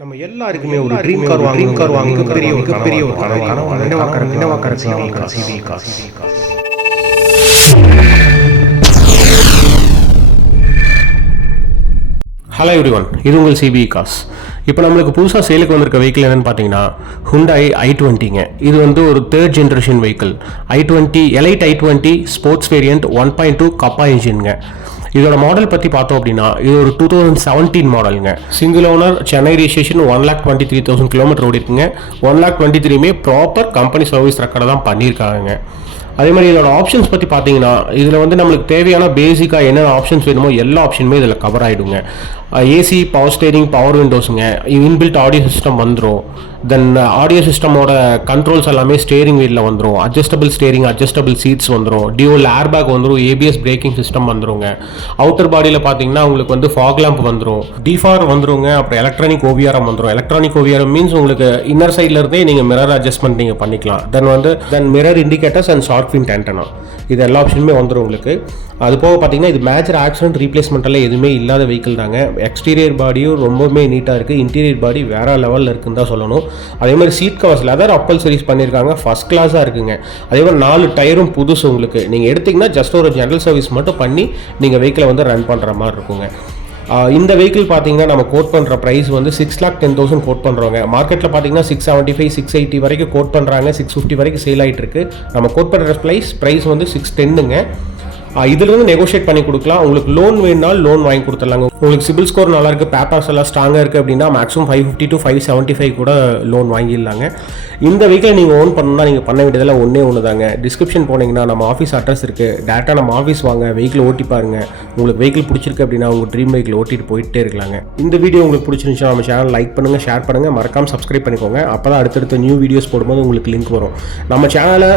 நம்ம எல்லாருக்குமே ஒரு ட்ரீம் கார் வாங்க பெரிய ஒரு கனவு CBE காசு. ஹலோ எவ்ரிவன், இது உங்கள் CBE காஸ். இப்போ நம்மளுக்கு புதுசாக சேலுக்கு வந்திருக்க வெஹிக்கிள் என்னென்னு பார்த்தீங்கன்னா Hyundai I20ங்க. இது வந்து ஒரு 3rd generation vehicle. I20 elite I20 sports variant 1.2 கப்பா இன்ஜின்ங்க. இதோட மாடல் பற்றி பார்த்தோம் அப்படின்னா இது ஒரு 2017 மாடலுங்க. Single owner, Chennai registration, 1,23,000 kilometre ஓடி இருக்குங்க. 1,23,000 ப்ராப்பர் கம்பெனி சர்வீஸ் ரெக்கார்டை தான் பண்ணியிருக்காங்க. அதே மாதிரி இதோட ஆப்ஷன்ஸ் பற்றி பார்த்தீங்கன்னா இதில் வந்து நம்மளுக்கு தேவையான பேசிக்காக என்னென்ன ஆப்ஷன்ஸ் வேணுமோ எல்லா ஆப்ஷனுமே இதில் கவர் ஆகிடுங்க. ஏசி, பவர் ஸ்டேரிங், பவர் விண்டோஸுங்க, இன்பில்ட் ஆடியோ சிஸ்டம் வந்துடும். தென் ஆடியோ சிஸ்டமோட கண்ட்ரோல்ஸ் எல்லாமே ஸ்டேரிங் வீலில் வந்துடும். அட்ஜஸ்டபிள் ஸ்டேரிங், அட்ஜஸ்டபிள் சீட்ஸ் வந்துடும். டியூவல் ஏர்பேக் வந்துடும். ஏபிஎஸ் பிரேக்கிங் சிஸ்டம் வந்துருங்க. அவுட்டர் பாடியில் பார்த்தீங்கன்னா உங்களுக்கு வந்து ஃபாக் லேம்ப் வந்துடும். டிஃபார் வந்துருங்க. அப்புறம் எலக்ட்ரானிக் ஓவிஆரம் வந்துடும். எலக்ட்ரானிக் ஓவிஆரம் மீன்ஸ் உங்களுக்கு இன்னர் சைடில் இருந்தே நீங்கள் மிரர் அட்ஜஸ்ட்மெண்ட் நீங்கள் பண்ணிக்கலாம். தென் mirror indicators and shark fin antenna, இது எல்லா ஆப்ஷனுமே வந்துடும் உங்களுக்கு. அது போக பார்த்தீங்கன்னா இது மேஜர் ஆக்சிடென்ட் ரீப்ளேஸ்மெண்ட்டெல்லாம் எதுவுமே இல்லாத வெஹிக்கிள் தாங்க. எக்ஸ்டீரியர் பாடியும் ரொம்பவுமே நீட்டாக இருக்குது. இன்டீரியர் பாடி வேறு லெவலில் இருக்குன்னு தான் சொல்லணும். அதே மாதிரி சீட் கவர்ஸ் லெதர் அப்பல் சீரிஸ் பண்ணியிருக்காங்க. ஃபஸ்ட் கிளாஸாக இருக்குங்க. அதே மாதிரி 4 டயரும் புதுசு உங்களுக்கு. நீங்கள் எடுத்திங்கன்னா ஜஸ்ட் ஒரு ஜெனரல் சர்வீஸ் மட்டும் பண்ணி நீங்கள் வெஹிக்கிளை வந்து ரன் பண்ணுற மாதிரி இருக்குங்க. இந்த வெஹிக்கிள் பார்த்தீங்கன்னா நம்ம கோட் பண்ணுற ப்ரைஸ் வந்து 6,10,000 கோட் பண்ணுறோங்க. மார்க்கெட்டில் பார்த்தீங்கன்னா 675, 680 வரைக்கும் கோட் பண்ணுறாங்க. 650 வரைக்கும் சேல் ஆகிட்டு இருக்கு. நம்ம கோட் பண்ணுற ப்ரைஸ் வந்து 610ங்க. இதுலேருந்து நெகோஷியேட் பண்ணி கொடுக்கலாம். உங்களுக்கு லோன் வேணுனாலும் லோன் வாங்கி கொடுத்துடலாங்க. உங்களுக்கு சிபில் ஸ்கோர் நல்லா இருக்குது, பேப்பர்ஸ் எல்லாம் ஸ்ட்ராங்காக இருக்குது அப்படின்னா மேக்ஸிமம் 550 to 575 கூட லோன் வாங்கிடலாங்க. இந்த வெஹிக்கிளை நீங்கள் ஓன் பண்ணணும்னா நீங்கள் பண்ண வேண்டியதெல்லாம் ஒன்று தாங்க. டிஸ்கிரிப்ஷன் போனீங்கன்னா நம்ம ஆஃபீஸ் அட்ரஸ் இருக்குது. டேரெக்டாக நம்ம ஆஃபீஸ் வாங்க, வெஹிக்கிள் ஓட்டி பாருங்க. உங்களுக்கு வெஹிக்கிள் பிடிச்சிருக்கு அப்படின்னா உங்கள் ட்ரீம் வெஹிக்கிள் ஓட்டிட்டு போயிட்டே இருக்கலாங்க. இந்த வீடியோ உங்களுக்கு பிடிச்சிருந்துச்சுன்னா நம்ம சேனல் லைக் பண்ணுங்கள், ஷேர் பண்ணுங்கள், மறக்காமல் சப்ஸ்கிரைப் பண்ணிக்கோங்க. அப்போ தான் அடுத்தடுத்த நியூ வீடியோஸ் போடும்போது உங்களுக்கு லிங்க் வரும். நம்ம சேனலை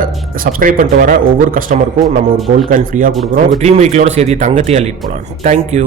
சப்ஸ்கிரைப் பண்ணிட்டு வர ஒவ்வொரு கஸ்டமருக்கும் நம்ம ஒரு கோல்ட் காயின் ஃப்ரீயாக கொடுக்குறோம். உங்கள் ட்ரீம் வெஹிக்கிளோட சேர்த்து தங்கத்தையாக லீட் போகலாம். தேங்க்யூ.